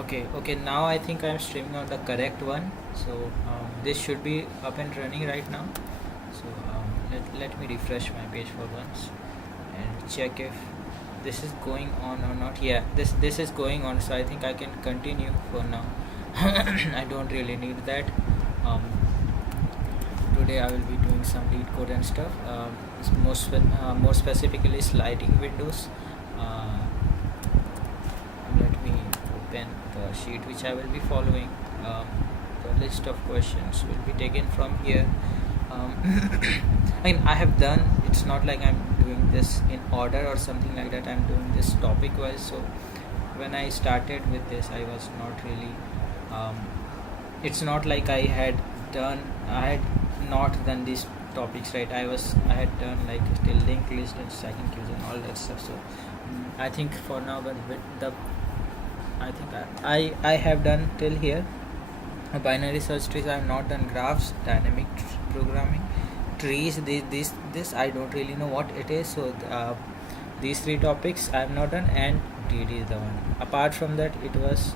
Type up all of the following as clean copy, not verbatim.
Okay, now I think I'm streaming on the correct one. So this should be up and running right now. So let me refresh my page for once and check if this is going on or not. Yeah, this is going on, so I think I can continue for now. I don't really need that. Um, Today I will be doing some lead code and stuff. More specifically sliding windows. Uh, Let me open the sheet which I will be following. Um, the list of questions will be taken from here. Um, I mean, I have done. It's not like I'm doing this in order or something like that. I'm doing this topic wise. So when I started with this, I was not really. Um, it's not like I had done. I had not done these topics right. I had done like still linked list and stacking queues and all that stuff. So I think for now, but with the I think I have done till here. Binary search trees. I have not done graphs, dynamic programming, trees. This I don't really know what it is. So these three topics I have not done, and DD is the one. Apart from that, it was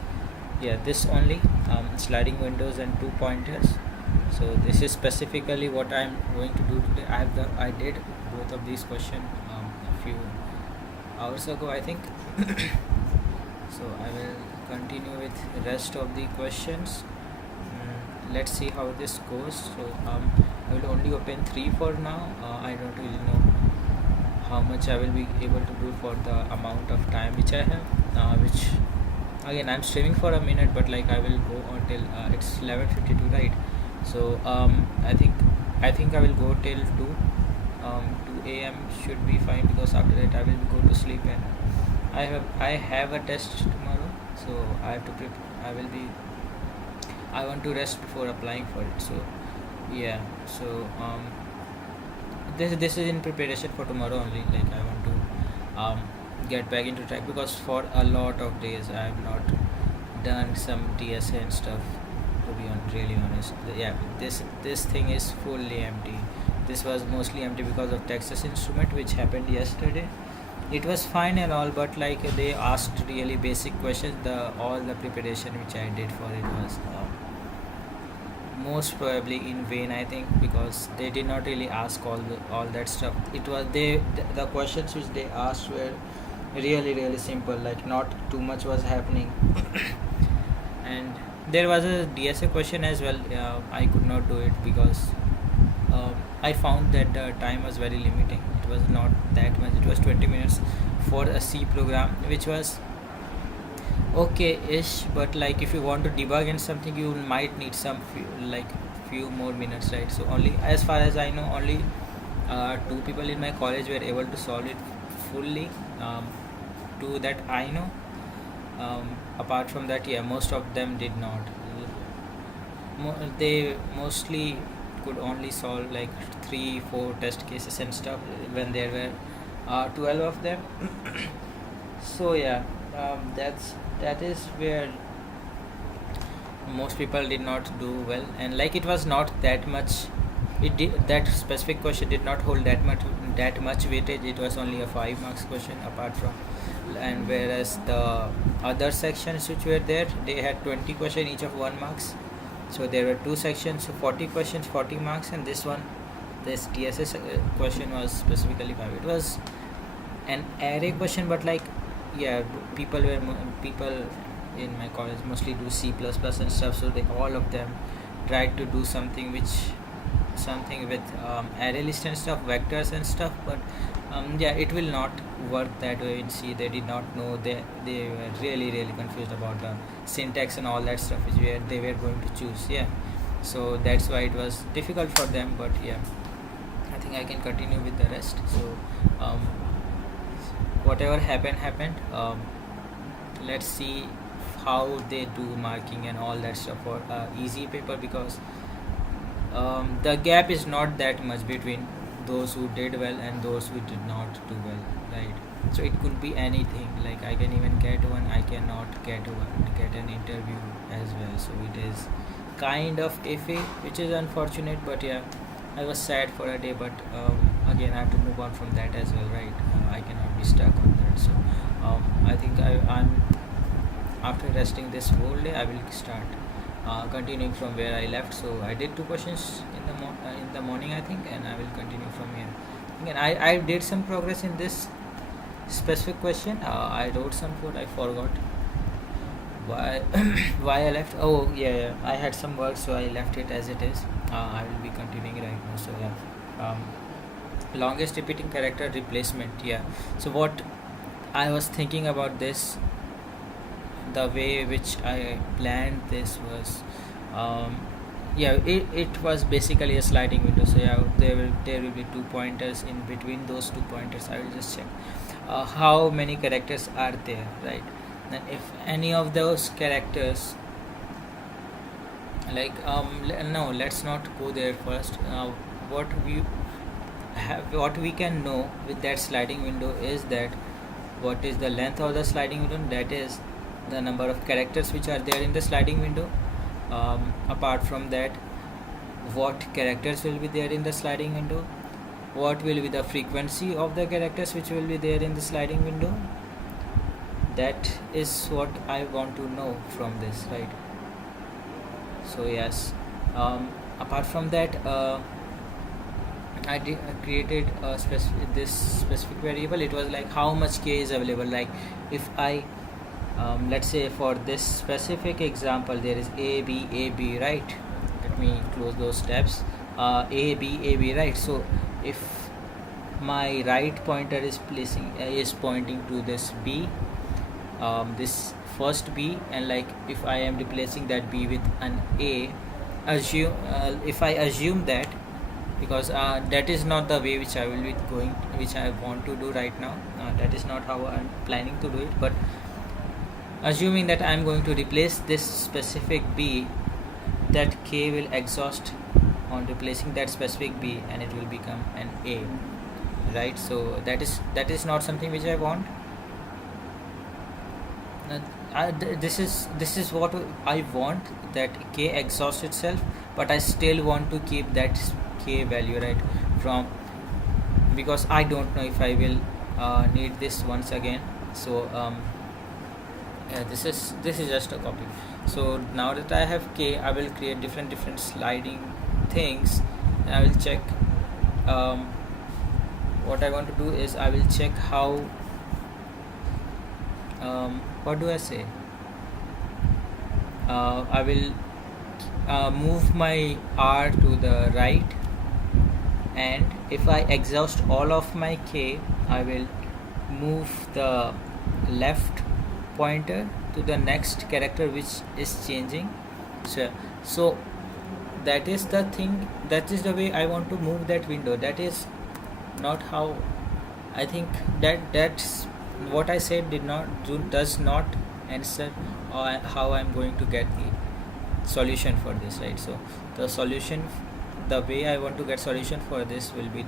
this only sliding windows and 2 pointers. So this is specifically what I'm going to do today. I did both of these questions a few hours ago, I think. So I will continue with the rest of the questions. Let's see how this goes. So I will only open 3 for now. I don't really know how much I will be able to do for the amount of time which I have, which again I'm streaming for a minute, but like I will go until it's 11:52, right? So I think I will go till 2 2 a.m. should be fine, because after that I will go to sleep, and I have a test tomorrow, so I have to I want to rest before applying for it. So yeah, so this is in preparation for tomorrow only. Like I want to get back into track, because for a lot of days I have not done some DSA and stuff. To be really honest, yeah, this thing is fully empty. This was mostly empty because of Texas Instrument, which happened yesterday. It was fine and all, but like they asked really basic questions. The all the preparation which I did for it was most probably in vain, I think, because they did not really ask all that stuff. It was the questions which they asked were really simple, like not too much was happening. And there was a DSA question as well. I could not do it because I found that the time was very limiting. It was not that much. It was 20 minutes for a C program, which was okay-ish, but like if you want to debug in something, you might need some few more minutes, right? So only, as far as I know, only 2 people in my college were able to solve it fully, to that I know. Apart from that, yeah, most of them did not. They mostly could only solve like 3-4 test cases and stuff when there were 12 of them. So yeah, that is where most people did not do well, and like it was not that much. That specific question did not hold that much weightage. It was only a 5 marks question, apart from, and whereas the other sections which were there, they had 20 questions, each of 1 marks. So there were 2 sections, so 40 questions, 40 marks, and this TSS question was specifically 5. It was an array question, but like yeah, people in my college mostly do C++ and stuff, so they all of them tried to do something with array list and stuff, vectors and stuff, but yeah, it will not work that way in C. They did not know. They were really confused about the syntax and all that stuff which they were going to choose. Yeah, so that's why it was difficult for them. But yeah, I think I can continue with the rest. So whatever happened. Let's see how they do marking and all that stuff for easy paper, because the gap is not that much between those who did well and those who did not do well, right? So it could be anything. Like I can even get one, I cannot get an interview as well. So it is kind of iffy, which is unfortunate. But yeah, I was sad for a day, but again I have to move on from that as well, right? I cannot be stuck on that. So I think I'm after resting this whole day, I will start continuing from where I left. So I did 2 questions in the morning, I think, and I will continue from here. Again, I did some progress in this specific question. I wrote some code. I forgot why why I left. Oh yeah, I had some work, so I left it as it is. I will be continuing right now. So yeah, longest repeating character replacement. Yeah. So what I was thinking about this, the way which I planned this was, yeah, it was basically a sliding window. So yeah, there will be 2 pointers. In between those 2 pointers, I will just check how many characters are there, right? And if any of those characters, like no, let's not go there first. What we what we can know with that sliding window is that what is the length of the sliding window, that is the number of characters which are there in the sliding window. Apart from that, what characters will be there in the sliding window, what will be the frequency of the characters which will be there in the sliding window. That is what I want to know from this, right? So yes, apart from that, I created this specific variable. It was like how much k is available. Like if I let's say for this specific example, there is a b, right? Let me close those tabs. A b, right? So if my right pointer is pointing to this b, this first b, and like if I am replacing that b with an a, if I assume that, because that is not the way which I will be going, which I want to do right now. That is not how I'm planning to do it, but assuming that I'm going to replace this specific b, that k will exhaust on replacing that specific b, and it will become an a, right? So that is not something which I want. This is what I want, that k exhausts itself, but I still want to keep that k value, right? Because I don't know if I will need this once again. So yeah, this is just a copy. So now that I have k, I will create different sliding things, and I will check. What I want to do is I will check how what do I say? I will move my r to the right, and if I exhaust all of my k, I will move the left pointer to the next character which is changing. So that is the thing, that is the way I want to move that window. That is not how I think that's what I said does not answer how I'm going to get the solution for this, right? So the solution, the way I want to get solution for this will be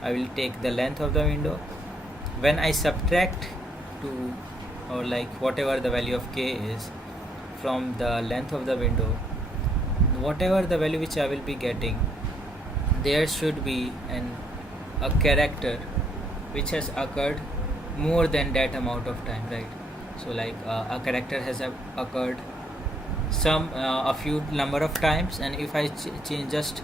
I will take the length of the window. When I subtract to, or like whatever the value of k is from the length of the window, whatever the value which I will be getting, there should be a character which has occurred more than that amount of time, right? So like a character has occurred a few number of times, and if I change just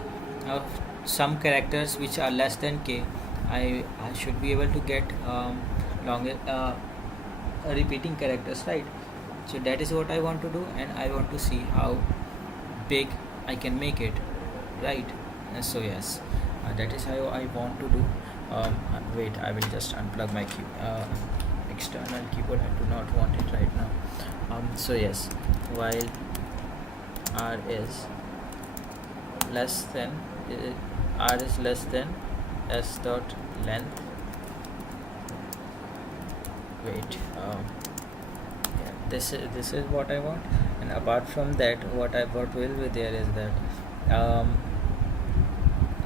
some characters which are less than k, I should be able to get longer repeating characters, right? So that is what I want to do, and I want to see how big I can make it, right? So yes, that is how I want to do. Wait, I will just unplug my external keyboard. I do not want it right now. So yes, while r is less than s dot length. Wait, yeah, this is what I want. And apart from that, what will be there is that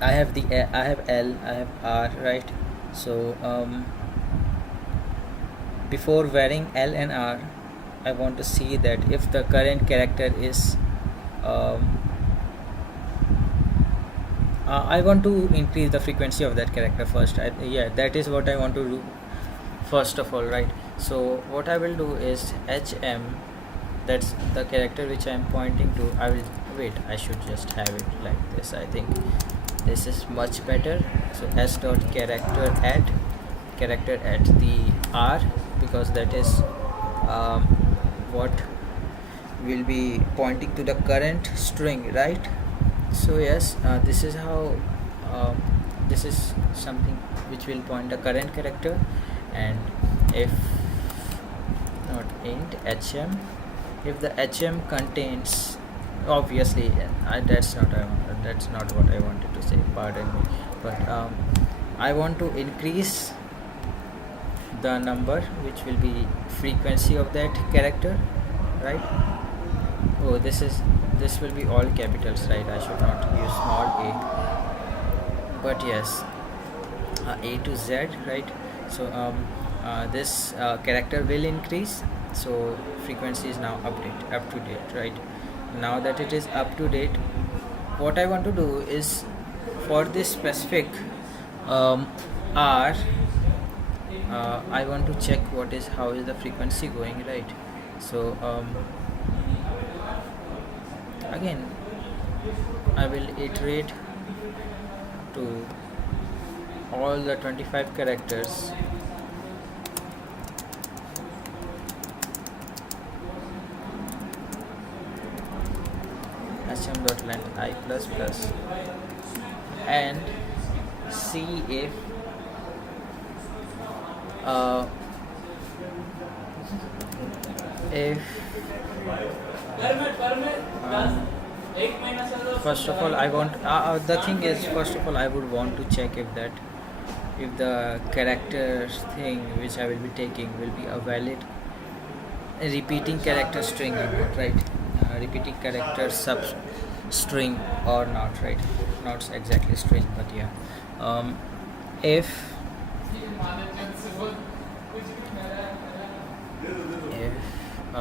I have L, I have R, right? So before varying L and R, I want to see that if the current character is I want to increase the frequency of that character first. Yeah, that is what I want to do first of all, right? So what I will do is hm that's the character which I'm pointing to. I will wait, I should just have it like this. I think this is much better. So s dot character at the r, because that is what will be pointing to the current string, right? So yes, this is how this is something which will point the current character. And if not int hm, if the hm contains, obviously that's not what I wanted to say, pardon me, but I want to increase the number which will be frequency of that character, right? Oh, this will be all capitals, right? I should not use small a, but yes, a to z, right? So this character will increase, so frequency is now up to date, right? Now that it is up to date, what I want to do is, for this specific r, I want to check how is the frequency going, right? So again I will iterate to all the 25 characters. hm.length I plus plus, and see if first of all I want the thing is, first of all I would want to check if the character thing which I will be taking will be a valid repeating character string or not, right? Repeating character string or not, right? Not exactly string, but yeah. If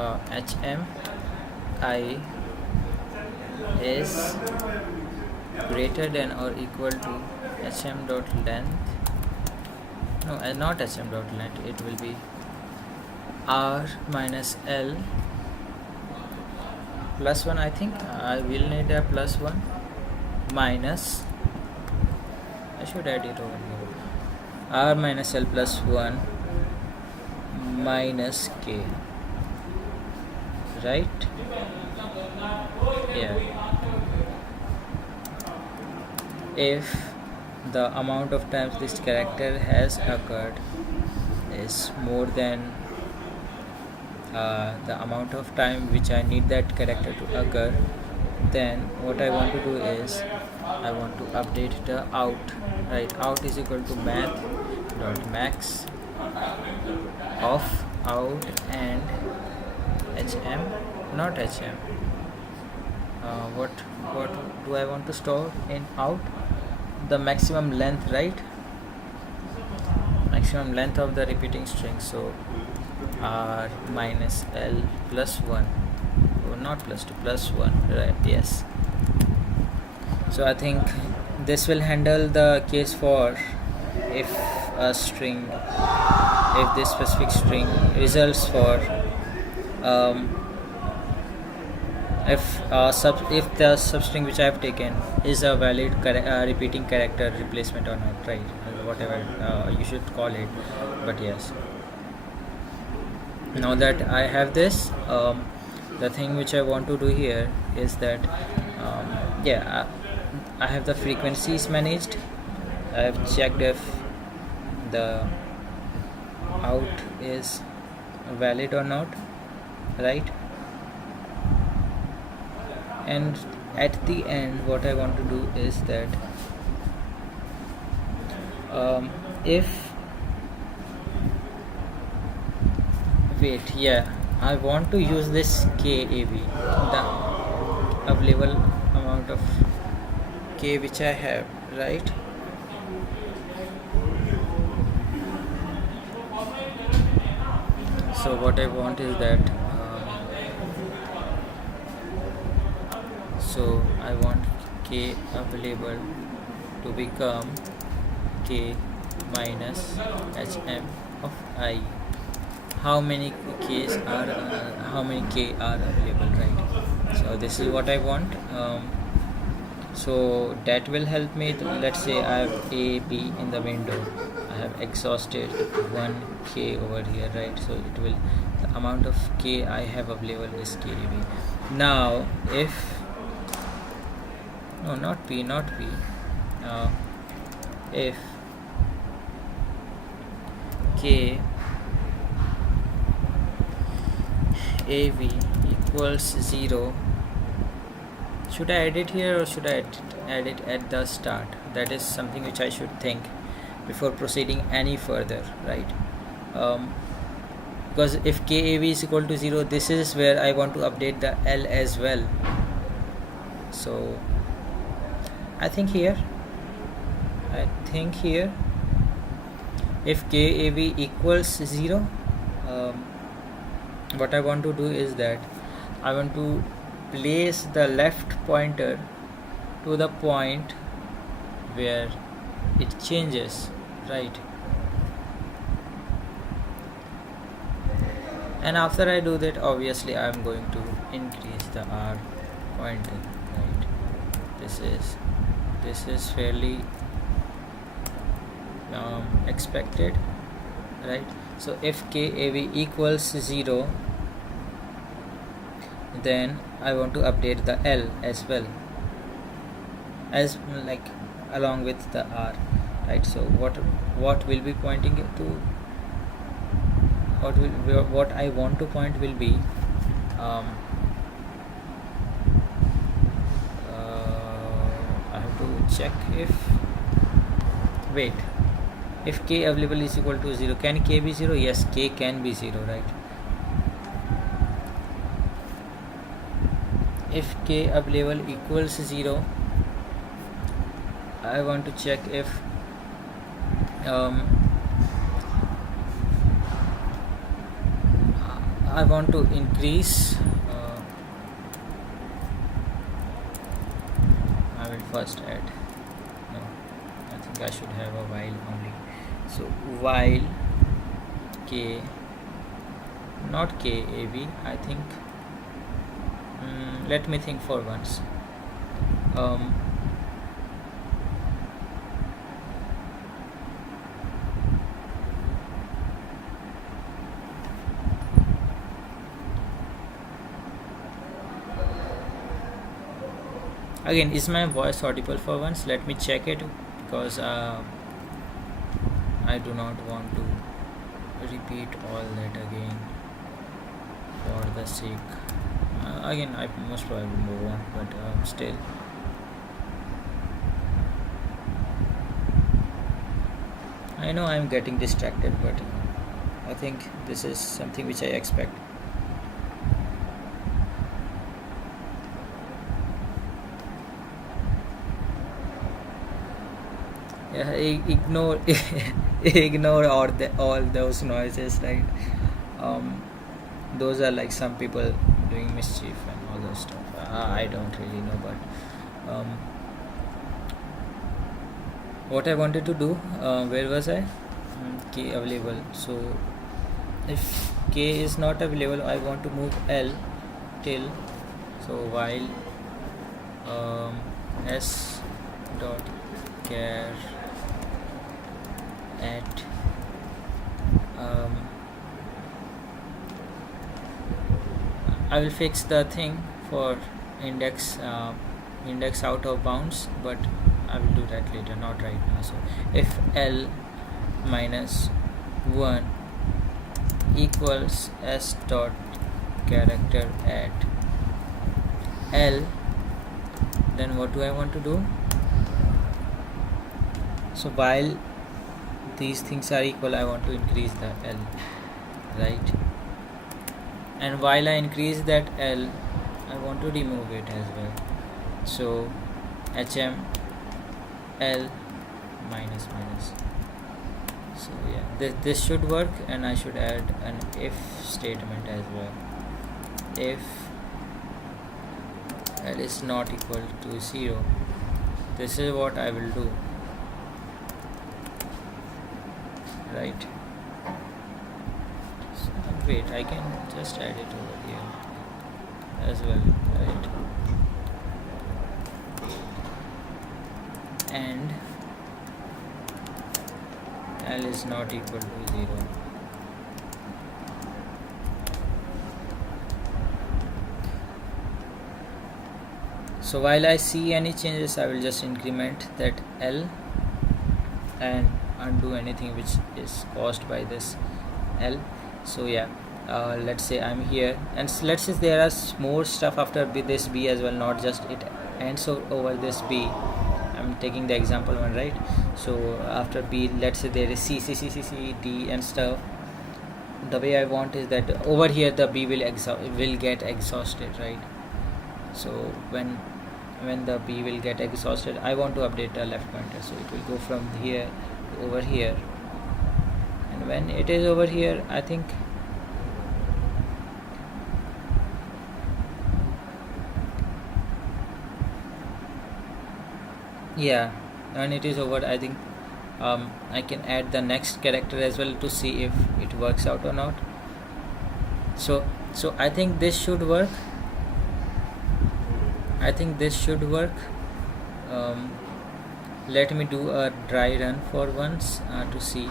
hm I is greater than or equal to hm dot length, no, not hm dot length, it will be r minus l plus 1. I think I will need a plus 1 minus, I should add it over here, r minus l plus 1 minus k, right? Yeah. If the amount of times this character has occurred is more than the amount of time which I need that character to occur, then what I want to do is I want to update the out, right? Out is equal to math dot max of out and hm, not hm. What do I want to store in out? The maximum length, right? Maximum length of the repeating string. So r minus l plus 1, or not plus 2, plus 1, right? Yes. So I think this will handle the case for if this specific string results for if the substring which I have taken is a valid repeating character replacement or not, right? Whatever you should call it, but yes. Now that I have this, the thing which I want to do here is that I have the frequencies managed. I have checked if the out is valid or not, right? And at the end what I want to do is that I want to use this KAV, the available amount of K which I have, right? So what I want is that so I want K available to become K minus hm of I, how many how many k are available, right? So this is what I want. So that will help me to, let's say I have a b in the window, I have exhausted 1k over here, right? So it will, the amount of k I have available is kab. Now if no, not p, if k av equals 0, should I add it here or should I add it at the start? That is something which I should think before proceeding any further, right? Because if KAV is equal to 0, this is where I want to update the L as well. So I think here if KAV equals 0, what I want to do is that I want to place the left pointer to the point where it changes, right? And after I do that, obviously I am going to increase the R pointer, right? This is fairly expected, right? So if KAV equals 0, then I want to update the L as well, as like along with the R, right? So what will be pointing to, what I want to point will be I have to check if k available is equal to 0, can k be 0? Yes, k can be 0, right? If k available equals 0, I want to check if I want to increase, I will first add, no, I think I should have a while only. So while k, not KAV, I think, let me think for once. Again, is my voice audible for once? Let me check it, because I do not want to repeat all that again for the sake. Again, I most probably move on, but still. I know I am getting distracted, but I think this is something which I expect. Yeah, ignore ignore all those noises, right? Those are like some people doing mischief and all those stuff. I don't really know, but what I wanted to do, where was I? K available. So if K is not available, I want to move L till, so while S dot char at I will fix the thing for index out of bounds, but I will do that later, not right now. So if L minus 1 equals S dot character at L, then what do I want to do? So while these things are equal, I want to increase the L, right? And while I increase that L, I want to remove it as well. So HM L minus. So yeah, this should work, and I should add an if statement as well. If L is not equal to 0, this is what I will do, right? So wait, I can just add it over here as well, right? And L is not equal to 0. So while I see any changes, I will just increment that L and undo anything which is caused by this L. So yeah, let's say I'm here, and let's say there are more stuff after this B as well, not just it ends over this B. I'm taking the example one, right? So after B, let's say there is C, C, C, C, C, D and stuff. The way I want is that over here the B will get exhausted, right? So when the B will get exhausted, I want to update the left pointer, so it will go from here to over here. And when it is over here, I think yeah, when it is over, I think I can add the next character as well to see if it works out or not. So I think this should work. Let me do a dry run for once to see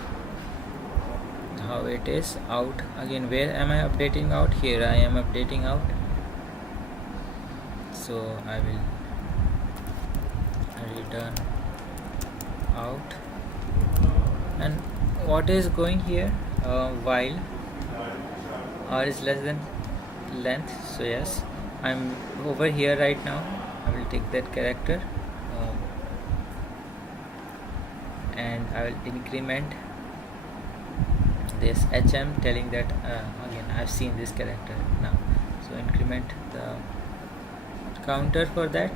how it is out. Again, where am I updating out? Here I am updating out. So I will return out. And what is going here? While r is less than length. So yes, I'm over here right now. I will take that character and I will increment this HM, telling that again I've seen this character now. So increment the counter for that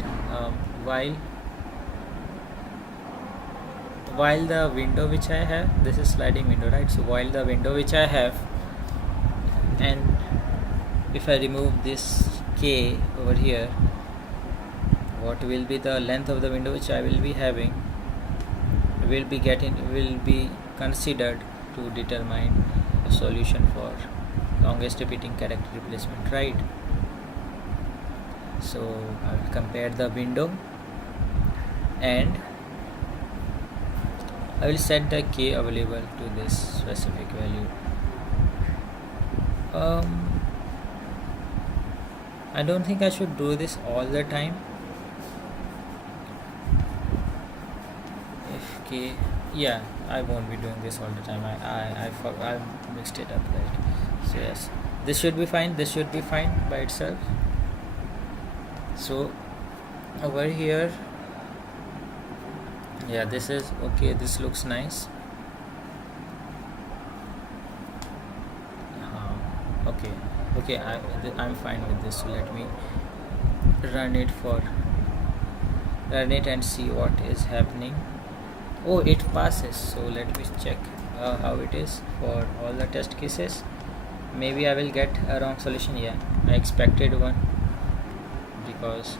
while the window which I have, this is sliding window, right? So while the window which I have, and if I remove this K over here, what will be the length of the window which I will be having will be considered to determine a solution for longest repeating character replacement, right? So I will compare the window and I will set the K available to this specific value. I don't think I should do this all the time. If K, yeah, I won't be doing this all the time. I mixed it up, right? So yes, this should be fine. This should be fine by itself. So over here, yeah, this is okay. This looks nice. Okay, I'm fine with this. So let me run it and see what is happening. Oh, it passes. So let me check how it is for all the test cases. Maybe I will get a wrong solution. Yeah, I expected one because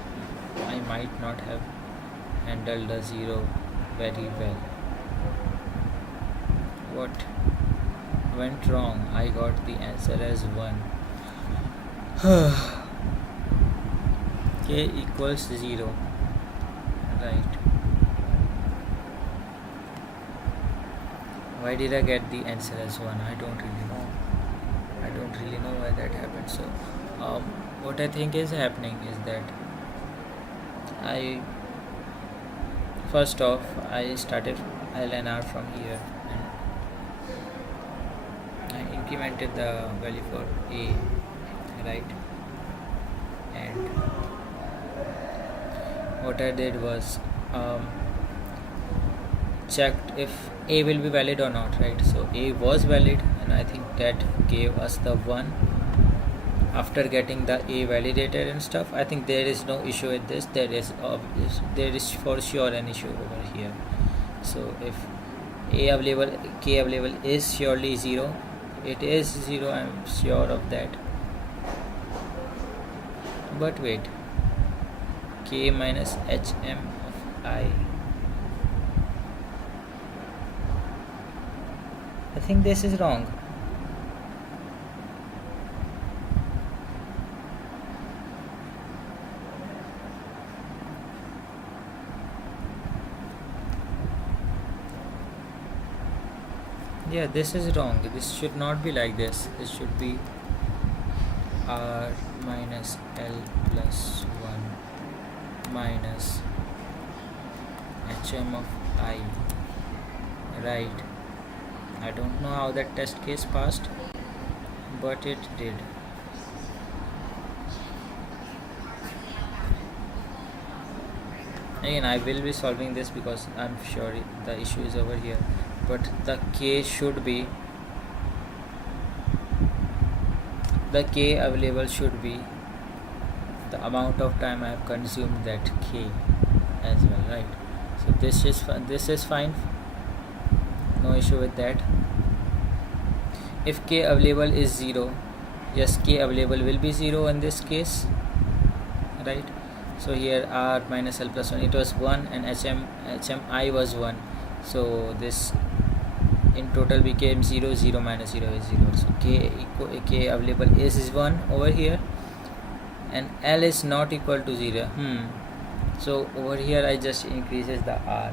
I might not have handled the 0 very well. What went wrong? I got the answer as 1. K equals 0, right? Why did I get the answer as 1? I don't really know why that happened. So what I think is happening is that first off I started LNR from here and I incremented the value for A, right? And what I did was checked if A will be valid or not, right? So A was valid, and I think that gave us the 1. After getting the A validated and stuff, I think there is no issue with this. There is for sure an issue over here. So if K available is surely 0, it is 0, I'm sure of that. But wait, K minus HM of I think this is wrong. Yeah, this is wrong. This should not be like this. This should be r minus l plus 1 minus hm of I. Right. I don't know how that test case passed, but it did. Again, I will be solving this because I'm sure the issue is over here, but the k should be, the k available should be the amount of time I have consumed that k as well, right? So this is fine, no issue with that. If k available is 0, yes, k available will be 0 in this case, right? So here r minus l plus 1, it was 1, and hmi was 1, so this in total became 0. 0 minus 0 is 0. So k available is 1 over here, and l is not equal to 0. So over here I just increases the r.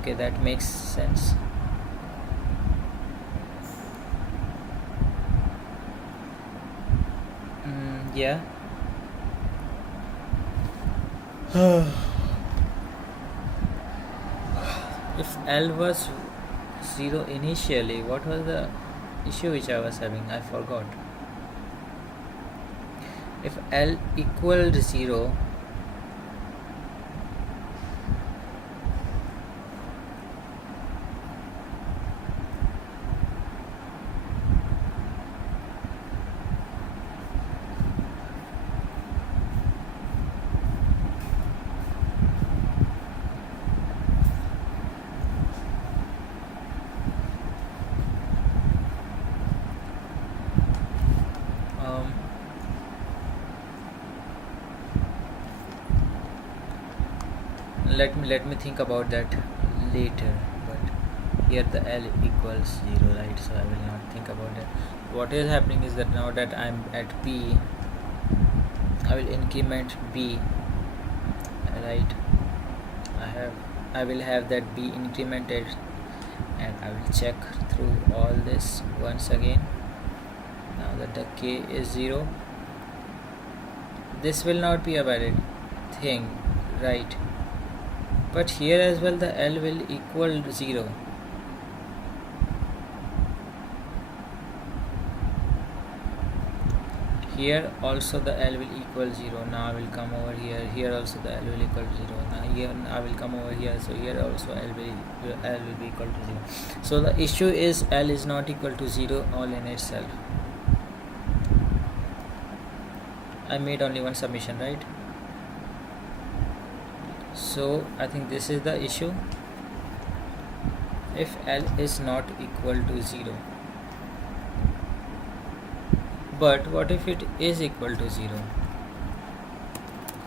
Okay, that makes sense. Yeah. If L was 0 initially, what was the issue which I was having? I forgot. If L equaled 0, let me think about that later, but here the L equals 0, right? So I will not think about that. What is happening is that now that I'm at B, I will increment B, right? I will have that B incremented, and I will check through all this once again. Now that the K is 0, this will not be a valid thing, right? But here as well the L will equal 0. Here also the L will equal 0. Now I will come over here. Here also the L will equal 0. Now here I will come over here. So here also L will be equal to 0. So the issue is L is not equal to 0 all in itself. I made only one submission, right? So I think this is the issue. If L is not equal to 0, but what if it is equal to 0?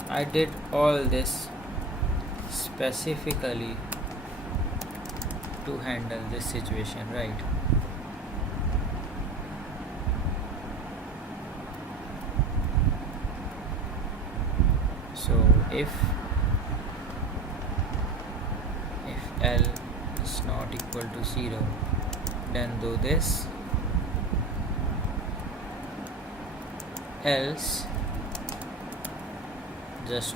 I did all this specifically to handle this situation, right? So if L is not equal to 0, then do this, else just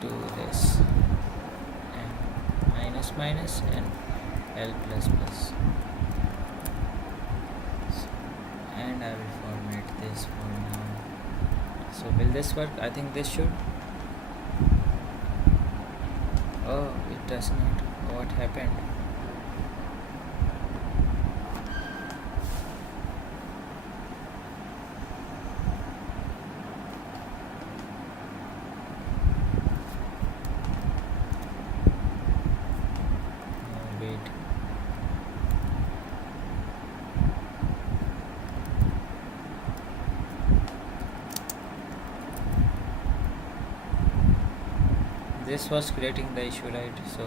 do this, and minus minus and L plus plus, and I will format this for now. So will this work? I think this should. Oh, it does not. What happened? Wait. This was creating the issue, right? So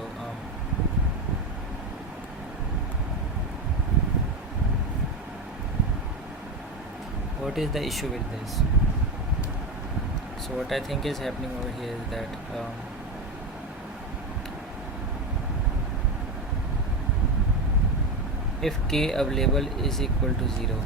what is the issue with this? So what I think is happening over here is that if k available is equal to 0.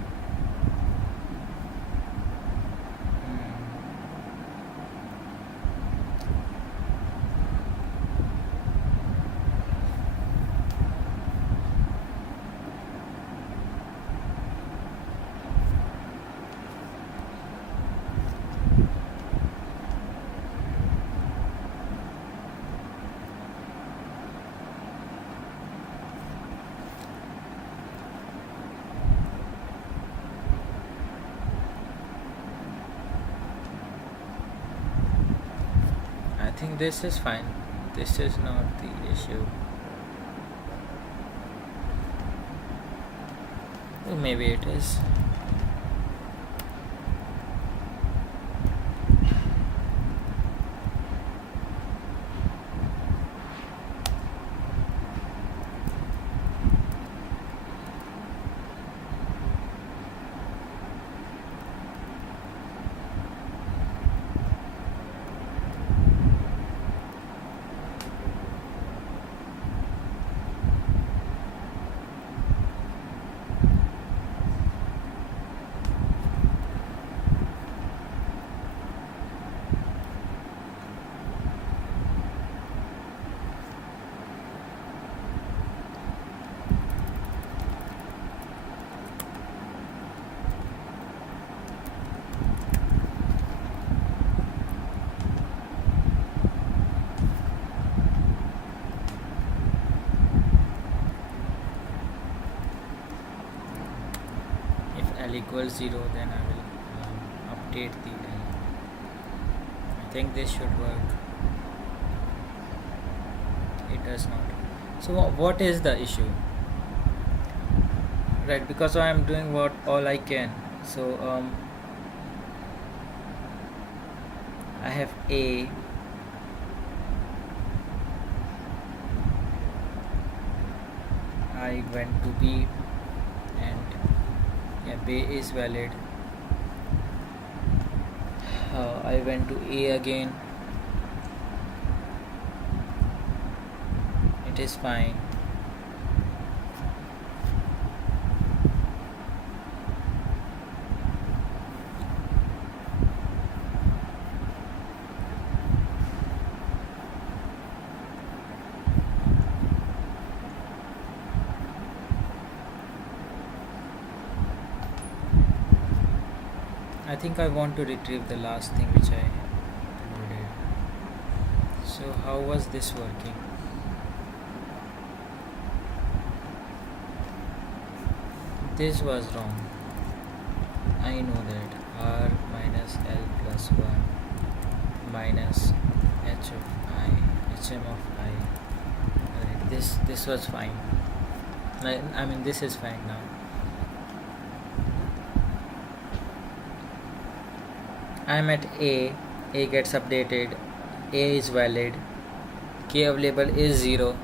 I think this is fine. This is not the issue. Or maybe it is. If L equals 0, then I will update the L. I think this should work. It does not. So what is the issue? Right, because I am doing what all I can. So I have A, I went to B, and yeah, B is valid. I went to A again, it is fine. I think I want to retrieve the last thing which I loaded. So how was this working? This was wrong. I know that. R minus L plus 1 minus H of I, HM of I. Right, this was fine. I mean this is fine now. I am at A gets updated, A is valid, K available is 0,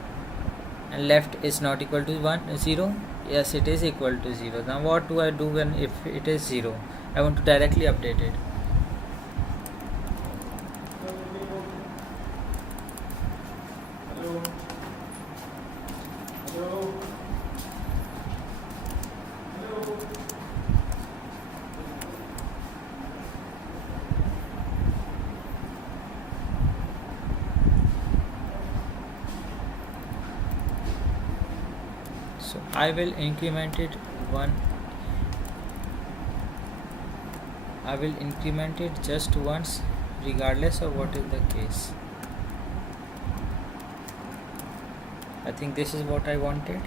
and left is not equal to 0. Yes, it is equal to 0. Now what do I do when if it is 0? I want to directly update it. So I will increment it I will increment it just once regardless of what is the case. I think this is what I wanted.